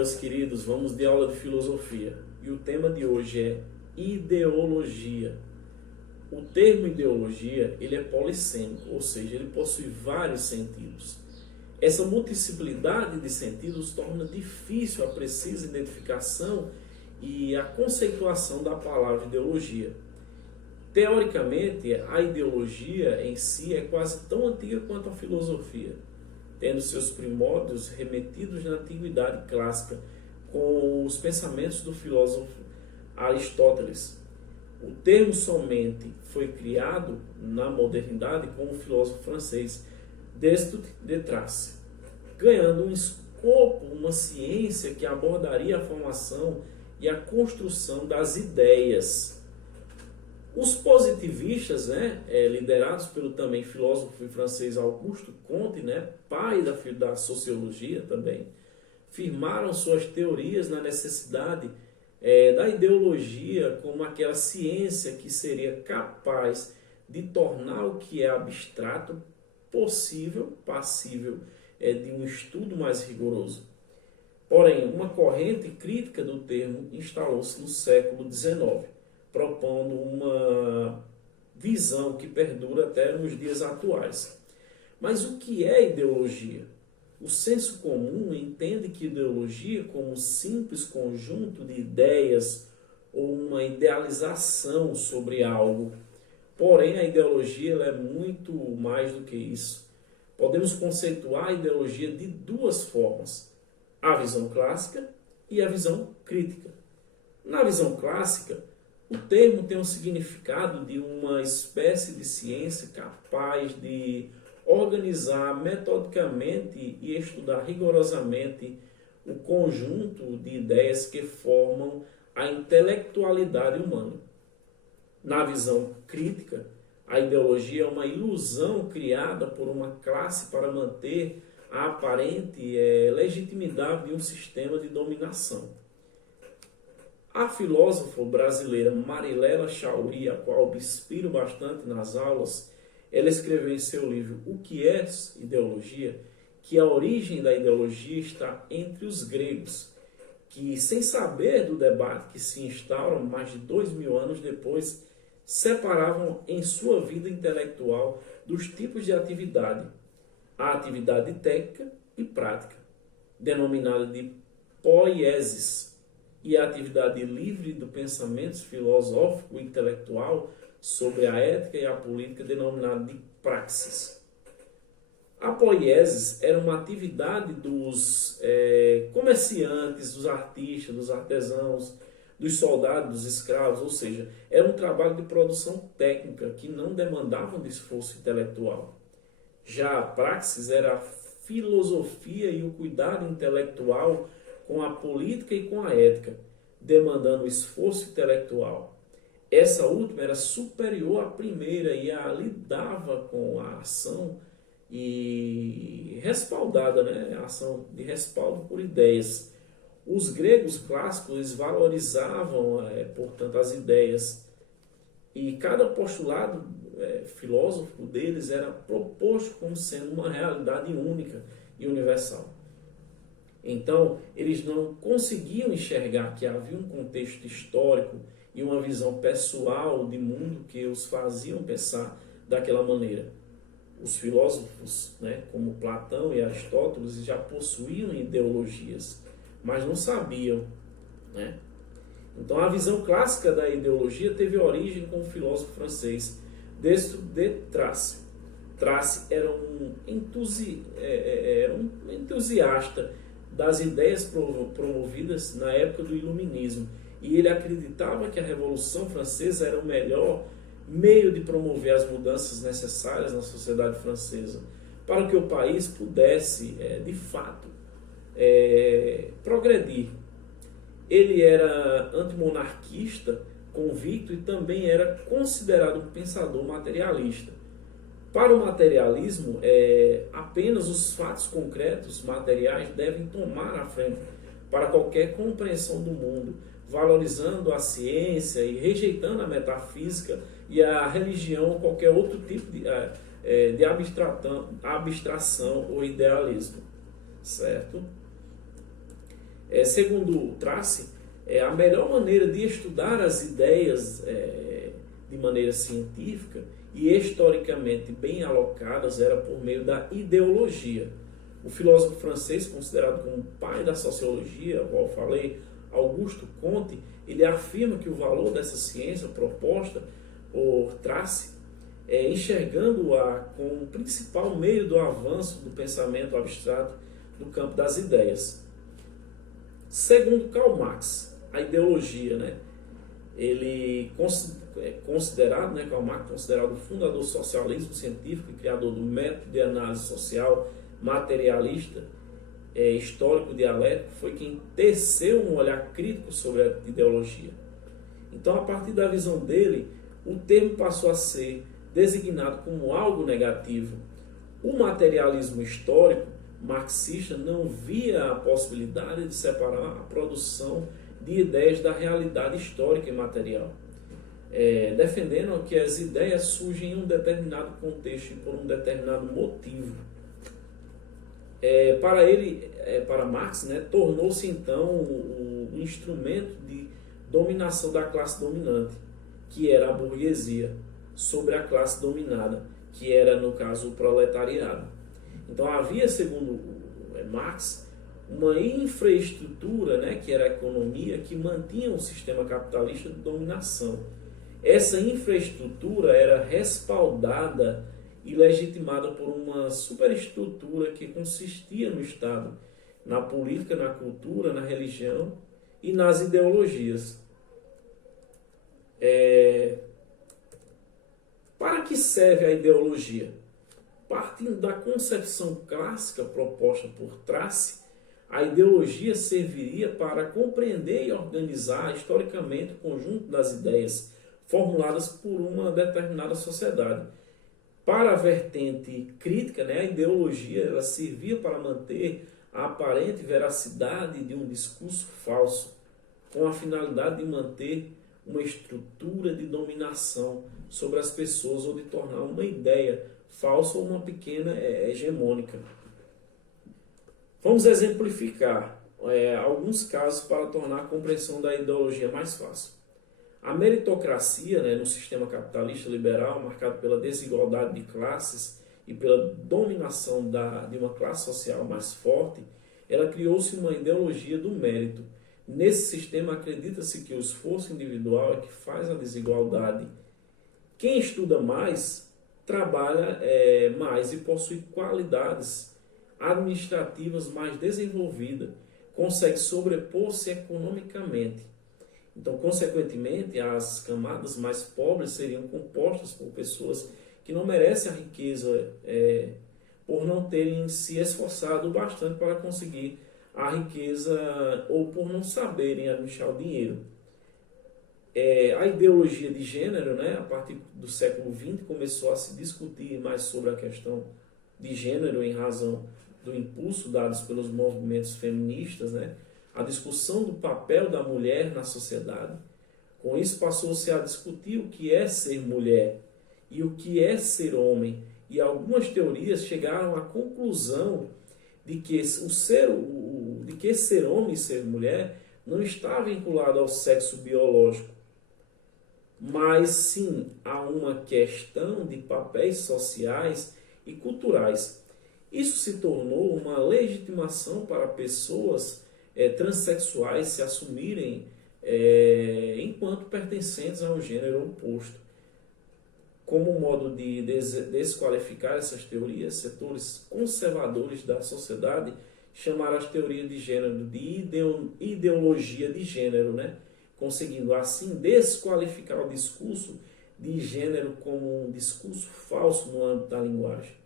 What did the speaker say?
Meus queridos, vamos de aula de filosofia e o tema de hoje é ideologia. O termo ideologia ele é polissêmico, ou seja, ele possui vários sentidos. Essa multiplicidade de sentidos torna difícil a precisa identificação e a conceituação da palavra ideologia. Teoricamente, a ideologia em si é quase tão antiga quanto a filosofia, tendo seus primórdios remetidos na antiguidade clássica, com os pensamentos do filósofo Aristóteles. O termo somente foi criado na modernidade com o filósofo francês Destutt de Tracy, ganhando um escopo, uma ciência que abordaria a formação e a construção das ideias. Os positivistas, liderados pelo também filósofo francês Auguste Comte, pai da sociologia também, firmaram suas teorias na necessidade da ideologia como aquela ciência que seria capaz de tornar o que é abstrato possível, passível de um estudo mais rigoroso. Porém, uma corrente crítica do termo instalou-se no século XIX, propondo uma visão que perdura até nos dias atuais. Mas o que é ideologia? O senso comum entende que ideologia como um simples conjunto de ideias ou uma idealização sobre algo. Porém, a ideologia ela é muito mais do que isso. Podemos conceituar a ideologia de duas formas: a visão clássica e a visão crítica. Na visão clássica, o termo tem um significado de uma espécie de ciência capaz de organizar metodicamente e estudar rigorosamente o conjunto de ideias que formam a intelectualidade humana. Na visão crítica, a ideologia é uma ilusão criada por uma classe para manter a aparente legitimidade de um sistema de dominação. A filósofa brasileira Marilela Chaui, a qual eu me inspiro bastante nas aulas, ela escreveu em seu livro O que é Ideologia, que a origem da ideologia está entre os gregos, que, sem saber do debate que se instaura mais de 2000 anos depois, separavam em sua vida intelectual dos tipos de atividade, a atividade técnica e prática, denominada de poiesis, e a atividade livre do pensamento filosófico e intelectual sobre a ética e a política, denominada de praxis. A poiesis era uma atividade dos comerciantes, dos artistas, dos artesãos, dos soldados, dos escravos, ou seja, era um trabalho de produção técnica que não demandava um esforço intelectual. Já a praxis era a filosofia e o cuidado intelectual com a política e com a ética, demandando esforço intelectual. Essa última era superior à primeira e a lidava com a ação e respaldada, a ação de respaldo por ideias. Os gregos clássicos eles valorizavam, portanto, as ideias, e cada postulado filosófico deles era proposto como sendo uma realidade única e universal. Então, eles não conseguiam enxergar que havia um contexto histórico e uma visão pessoal de mundo que os faziam pensar daquela maneira. Os filósofos, como Platão e Aristóteles, já possuíam ideologias, mas não sabiam. Então, a visão clássica da ideologia teve origem com o filósofo francês Destutt de Tracy. Tracy era um entusiasta das ideias promovidas na época do Iluminismo, e ele acreditava que a Revolução Francesa era o melhor meio de promover as mudanças necessárias na sociedade francesa, para que o país pudesse, de fato, progredir. Ele era antimonarquista, convicto, e também era considerado um pensador materialista. Para o materialismo, apenas os fatos concretos, materiais, devem tomar a frente para qualquer compreensão do mundo, valorizando a ciência e rejeitando a metafísica e a religião ou qualquer outro tipo de abstração ou idealismo. Certo? Segundo Tracy, a melhor maneira de estudar as ideias de maneira científica e historicamente bem alocadas era por meio da ideologia. O filósofo francês, considerado como o pai da sociologia, como eu falei, Auguste Comte, ele afirma que o valor dessa ciência proposta por Tracy, enxergando-a como o principal meio do avanço do pensamento abstrato do campo das ideias. Segundo Karl Marx, a ideologia, ele é considerado, Karl Marx é considerado o fundador do socialismo científico e criador do método de análise social materialista, histórico dialético, foi quem teceu um olhar crítico sobre a ideologia. Então, a partir da visão dele, o termo passou a ser designado como algo negativo. O materialismo histórico marxista não via a possibilidade de separar a produção de ideias da realidade histórica e material, defendendo que as ideias surgem em um determinado contexto e por um determinado motivo. Para Marx, tornou-se então um instrumento de dominação da classe dominante, que era a burguesia, sobre a classe dominada, que era, no caso, o proletariado. Então havia, segundo Marx, uma infraestrutura, que era a economia, que mantinha o sistema capitalista de dominação. Essa infraestrutura era respaldada e legitimada por uma superestrutura que consistia no Estado, na política, na cultura, na religião e nas ideologias. Para que serve a ideologia? Partindo da concepção clássica proposta por Tracy, a ideologia serviria para compreender e organizar historicamente o conjunto das ideias formuladas por uma determinada sociedade. Para a vertente crítica, a ideologia ela servia para manter a aparente veracidade de um discurso falso, com a finalidade de manter uma estrutura de dominação sobre as pessoas ou de tornar uma ideia falsa ou uma pequena hegemônica. Vamos exemplificar alguns casos para tornar a compreensão da ideologia mais fácil. A meritocracia, no sistema capitalista liberal, marcado pela desigualdade de classes e pela dominação de uma classe social mais forte, ela criou-se uma ideologia do mérito. Nesse sistema, acredita-se que o esforço individual é que faz a desigualdade. Quem estuda mais, trabalha mais e possui qualidades administrativas mais desenvolvidas, consegue sobrepor-se economicamente. Então, consequentemente, as camadas mais pobres seriam compostas por pessoas que não merecem a riqueza por não terem se esforçado bastante para conseguir a riqueza ou por não saberem administrar o dinheiro. A ideologia de gênero, a partir do século XX, começou a se discutir mais sobre a questão de gênero em razão do impulso dados pelos movimentos feministas, a discussão do papel da mulher na sociedade. Com isso passou-se a discutir o que é ser mulher e o que é ser homem, e algumas teorias chegaram à conclusão de que ser homem e ser mulher não está vinculado ao sexo biológico, mas sim a uma questão de papéis sociais e culturais. Isso se tornou uma legitimação para pessoas transexuais se assumirem enquanto pertencentes a um gênero oposto. Como modo de desqualificar essas teorias, setores conservadores da sociedade chamaram as teorias de gênero de ideologia de gênero, conseguindo assim desqualificar o discurso de gênero como um discurso falso no âmbito da linguagem.